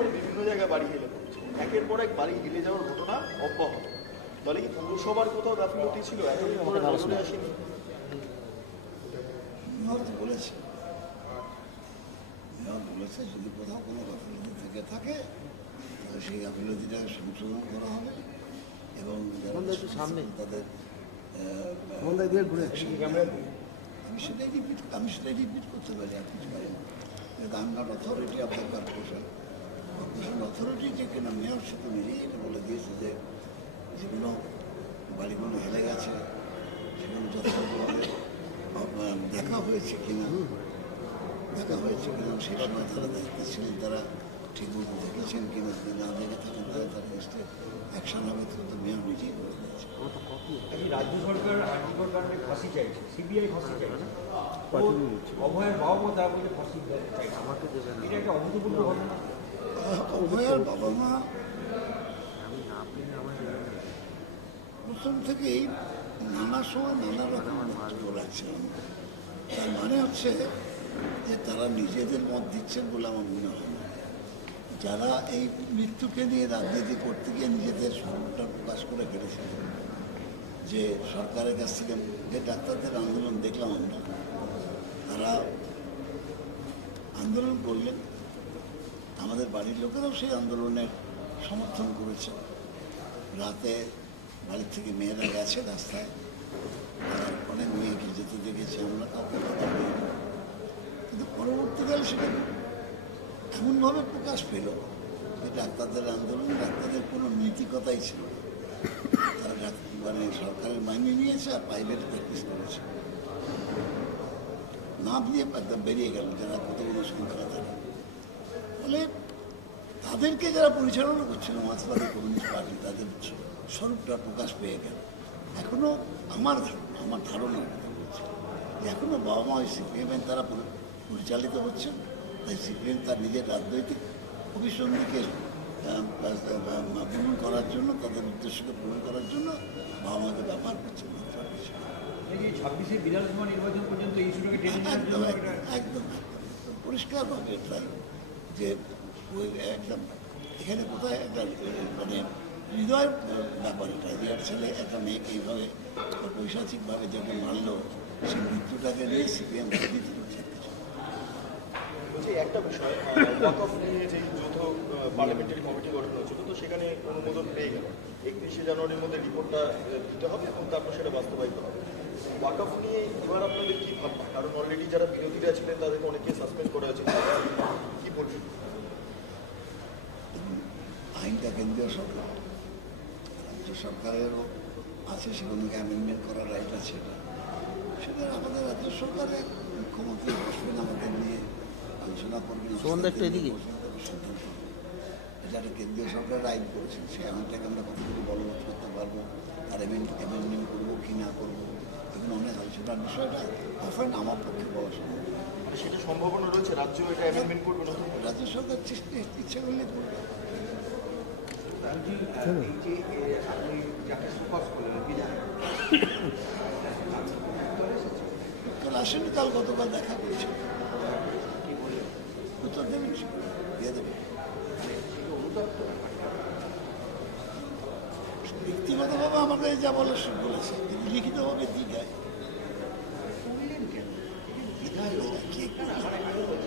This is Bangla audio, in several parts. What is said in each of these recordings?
করে বিভিন্ন জায়গায় বাড়ি হেলে পড়ছে, একের পর এক বাড়ি হেলে যাওয়ার ঘটনা অব্যাহত। তাহলে কি পৌরসভার কোথাও গাফিলতি ছিল? নজরে আসেনি? বলেছে যদি কোথাও কোনো গাফিলতি থেকে থাকে তাহলে সেই গাফিলতিটাকে সংশোধন করা হবে এবং সামনে তাদের আমি সেটাই রিপিট করতে পারি আর কিছু পারি না। গাঙ্গাট authority of the corporation authority যে কিনা মেয়র সে তো নিজেই এটা বলে দিয়েছে যে যেগুলো বাড়িগুলো হেলে গেছে সেগুলো যথাযথভাবে দেখা হয়েছে কিনা সেই সময় তারা দায়িত্বে ছিলেন, তারা ঠিকমতো দেখেছেন কিনা, না দেখে থাকেন তাহলে তার এগেস্টে অ্যাকশন হবে, তো মেয়র নিজেই করে দিয়েছে। রাজ্য সরকার আর্থিকর কারণে ফাঁসি চাইছে, সিবিআই ফাঁসি চাইছে, অভয়ের বাবা মা তারা বলতে ফাঁসি চাইছে, আমাকে দেবেন, এটা একটা অভূতপূর্ব ঘটনা। অভয়ের বাবা মা প্রথম থেকেই নানা সময় নানা রকম বক্তব্য রাখছিলাম। তার মানে হচ্ছে যে তারা নিজেদের মত দিচ্ছেন বলে আমার মনে হয় না। যারা এই মৃত্যুকে নিয়ে রাজনীতি করতে গিয়ে নিজেদের স্বরূপটা প্রকাশ করে ফেলেছিলেন, যে সরকারের কাছ থেকে যে ডাক্তারদের আন্দোলন দেখলাম আমরা, তারা আন্দোলন করলেন, আমাদের বাড়ির লোকেরাও সেই আন্দোলনের সমর্থন করেছে। রাতে বাড়ির থেকে মেয়েরা গেছে রাস্তায়, অনেক মেয়েকে যেতে দেখেছি আমরা, কাউকে কথা বলিনি। কিন্তু পরবর্তীকালে সেটা এমনভাবে প্রকাশ পেল যে ডাক্তারদের আন্দোলন, ডাক্তারদের কোনো নৈতিকতাই ছিল না। তারা মানে সরকারের মাইনে নিয়েছে আর প্রাইভেট প্র্যাকটিস করেছে, না দিয়ে একদম বেরিয়ে গেল যারা কতগুলো সংখ্যা তারা। ফলে তাদেরকে যারা পরিচালনা করছিল মার্ক্সবাদী কমিউনিস্ট পার্টি, তাদের স্বরূপটা প্রকাশ পেয়ে গেল। এখনও আমার ধারণা যে এখনও বাবা মা ওই সিপিএমের দ্বারা পরিচালিত হচ্ছেন, তাই সিপিএম তার নিজের রাজনৈতিক অভিসন্ধিকে পূরণ করার জন্য, তাদের উদ্দেশ্যকে পূরণ করার জন্য বাবা মাকে ব্যবহার করছে। একদম একদম পরিষ্কারভাবে এটাই যে ওই একদম এখানে কোথায় একটা মানে হৃদয়ের ব্যাপার, এটা রিয়ার ছেলে একটা মেয়েকে এইভাবে পৈশাচিকভাবে যাকে মারলো, সেই মৃত্যুটাকে নিয়ে সিপিএম রাজনীতি করছে। একটা বিষয়, ওয়াকফ নিয়ে যে যৌথ পার্লামেন্টারি কমিটি গঠন হয়েছিল, তো সেখানে অনুমোদন পেয়ে গেল। 31শে জানুয়ারির মধ্যে রিপোর্টটা দিতে হবে এবং তারপর সেটা বাস্তবায়িত হবে। ওয়াকফ নিয়ে এবার আপনাদের কী ভাবনা? কারণ অলরেডি যারা বিরোধীরা ছিলেন তাদেরকে অনেকে সাসপেন্ড করা হয়েছে, কী বলবেন? আইনটা কেন্দ্রীয় সরকার, রাজ্য সরকারেরও আছে, সেগুলোকে অ্যামেন্ডমেন্ট করার রাইট আছে। সেটা আমাদের রাজ্য সরকারের মুখ্যমন্ত্রী বসবেন, আমাদের নিয়ে আলোচনা করবেন, সিদ্ধান্ত। এটা একটা কেন্দ্রীয় সরকারের আইন করেছেন, সেই আইনটাকে আমরা কতটুকু বলবৎ করতে পারবো, তার অ্যামেন্ডমেন্ট করবো কি না করবো, এগুলো অনেক আলোচনার বিষয়টা অফেন আমার পক্ষে বলা সম্ভব। সেটা সম্ভাবনা রয়েছে রাজ্য এটা অ্যামেন্ডমেন্ট করবে না? রাজ্য সরকার ইচ্ছে করলে করবে। কাল আসেনি, কাল গতকাল দেখা করেছে, উত্তর দেবেন, দিয়ে দেবেন। ব্যক্তিগতভাবে আমাকে যা বলে বলেছে, কিন্তু লিখিতভাবে দীঘায়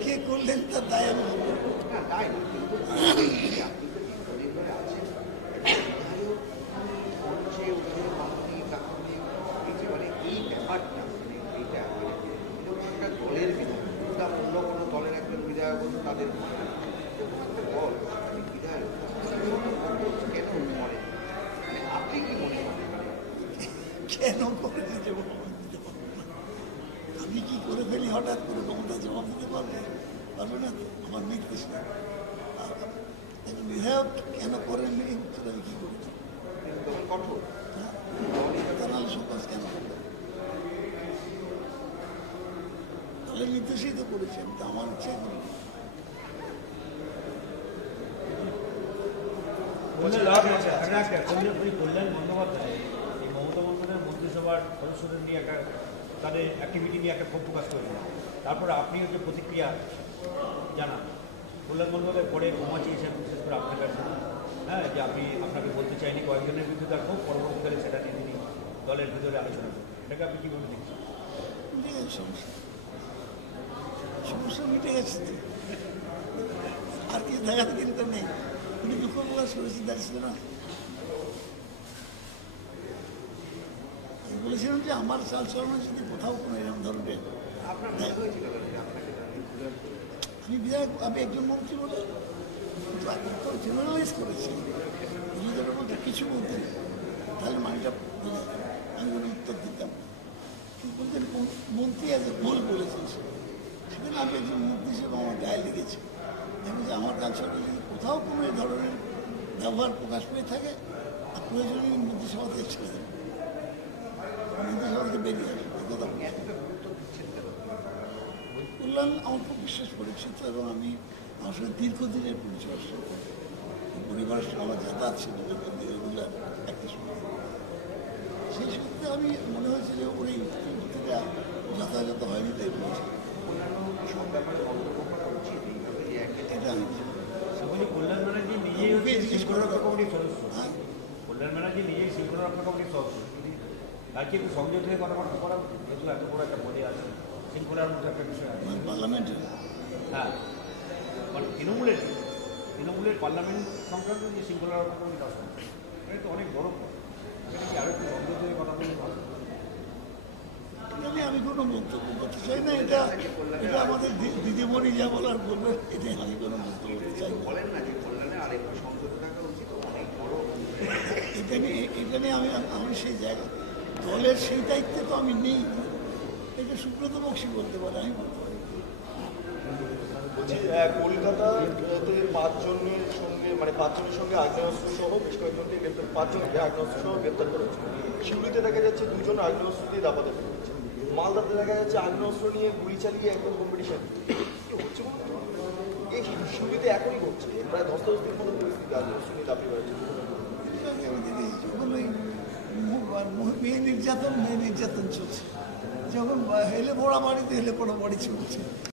কে করলেন তার দায় আমি তাদের আপনি কি মনে করেন কেন করে দিতে পারবো? আমি কি করে ফেলি হঠাৎ করে ক্ষমতা জবাব দিতে পারবে না তো, আমার নির্দেশ না। বিধায়ক কেন করেন এই উত্তর আমি কি করি? কঠোর তাহলে সকাজ কেন করবেন? তাহলে নির্দেশই তো করেছি, আমি তো আমার ইচ্ছাই করি। কল্যাণ বন্দ্যোপাধ্যায় এই মমতা বন্দ্যোপাধ্যায় মন্ত্রিসভার সদস্যদের নিয়ে একটা তাদের অ্যাক্টিভিটি নিয়ে একটা ক্ষোভ প্রকাশ করেছেন, তারপরে আপনি হচ্ছে প্রতিক্রিয়া জানান। কল্যাণ বন্দ্যোপাধ্যায় পরে ক্ষমা চেয়েছেন, হ্যাঁ, যে আমি আপনাকে বলতে চাইনি কয়েকজনের বিরুদ্ধে তার খুব পরবর্তীকালে সেটা নিয়ে তিনি দলের ভিতরে আলোচনা করেন। এটাকে আপনি কীভাবে দেখছেন? মিটে গেছে সমস্যা, সমস্যা মিটে গেছে তো। আর কিছু দেখাতে কিন্তু নেই। উনি দুঃখ প্রকাশ করেছে, দেখছিল না। আমি বলেছিলাম যে আমার চালচলনে যদি কোথাও কোনো এরকম ধরনের আপনার মনে হয়েছিল যে আপনাকে আমি বিধায়ক, আমি একজন মন্ত্রী বলে তো জেনারেলাইজ করেছি। উনি যদি বলতে কিছু বলতেন তাহলে মানিটা আমি কোনো উত্তর দিতাম। কিন্তু বলতেন মন্ত্রী আজ ভুল বলেছিস, সেখানে আমি একজন মন্ত্রী হিসেবে আমার গায়ে লেগেছে। দেখুন যে আমার কাছে যদি কোথাও কোনো এই ধরনের ব্যবহার প্রকাশ পেয়ে থাকে, প্রয়োজনে মন্ত্রিসভা থেকে ছেড়ে দেবেন, মন্ত্রিসভা থেকে বেরিয়ে আসবেন। কথা বলছি কল্যাণ আমার খুব বিশ্বাস পরিচিত এবং আমি আমার সঙ্গে দীর্ঘদিনের পরিচয় পরিবারের সঙ্গে আমার যাতায়াত ছিল রেগুলার একটা সময়। সেই সূত্রে আমি মনে হয়েছে যে ওর এই উত্তরটা যথাযথ হয়নি, তাই বলছি। সব ব্যাপারে মন্তব্য করা উচিত এইভাবে যে এটা আমি সেগুলি কল্যাণ ব্যানার্জি নিজেই হচ্ছে শৃঙ্খলা রক্ষা কমিটির সদস্য। হ্যাঁ, কল্যাণ ব্যানার্জি নিজেই শৃঙ্খলা রক্ষা কমিটির সদস্য। তাকে একটু সংযত হয়ে কথাবার্তা করা উচিত, যেহেতু এত বড় একটা পদে আছে, শৃঙ্খলার মধ্যে একটা বিষয় আছে। পার্লামেন্টে হ্যাঁ, মানে তৃণমূলের পার্লামেন্ট সংক্রান্ত যে শৃঙ্খলা রক্ষা কমিটি কাজ করছে, এটা তো অনেক বড় পদ। এখানে কি আরো একটু সংযত হয়ে কথা বলতে পারবে? এটা নিয়ে আমি কোনো মন্তব্য করতে চাই না। এটা এটা আমাদের দিদিমণি যা বলার বলবেন, এটা আমি কোনো মন্তব্য করতে চাই না। বলেন না যে কল্যাণে আরেকটু সংযত থাকা উচিত, অনেক বড় এটা নিয়ে আমি সেই জায়গা দলের সেই দায়িত্বে তো আমি নেই। এটা সুব্রত বক্সী বলতে পারে, আমি বলতে পারি। বলছি কলকাতাতে পাঁচজনের সঙ্গে আগ্নেয়াস্ত্র সহ বেশ কয়েকজনকে গ্রেপ্তার, পাঁচজনকে আগ্নেয়াস্ত্র সহ গ্রেপ্তার করা হচ্ছে। শিউড়িতে দেখা যাচ্ছে দুজন আগ্নেয়াস্ত্র দিয়ে দাপাদাপি করছে। মালদাতে দেখা যাচ্ছে আগ্নেয়াস্ত্র নিয়ে গুলি চালিয়ে একদম কম্পিটিশন হচ্ছে। এই শিউড়িতে এখনই ঘটছে, প্রায় ধস্তাধস্তির মতো পরিস্থিতি আগ্নেয়াস্ত্র নিয়ে দাপি করেছে। আমি দেখেছি যখন ওই মেয়ে নির্যাতন চলছে, যখন হেলে পড়া বাড়িতে হেলে পড়া বাড়ি চলছে।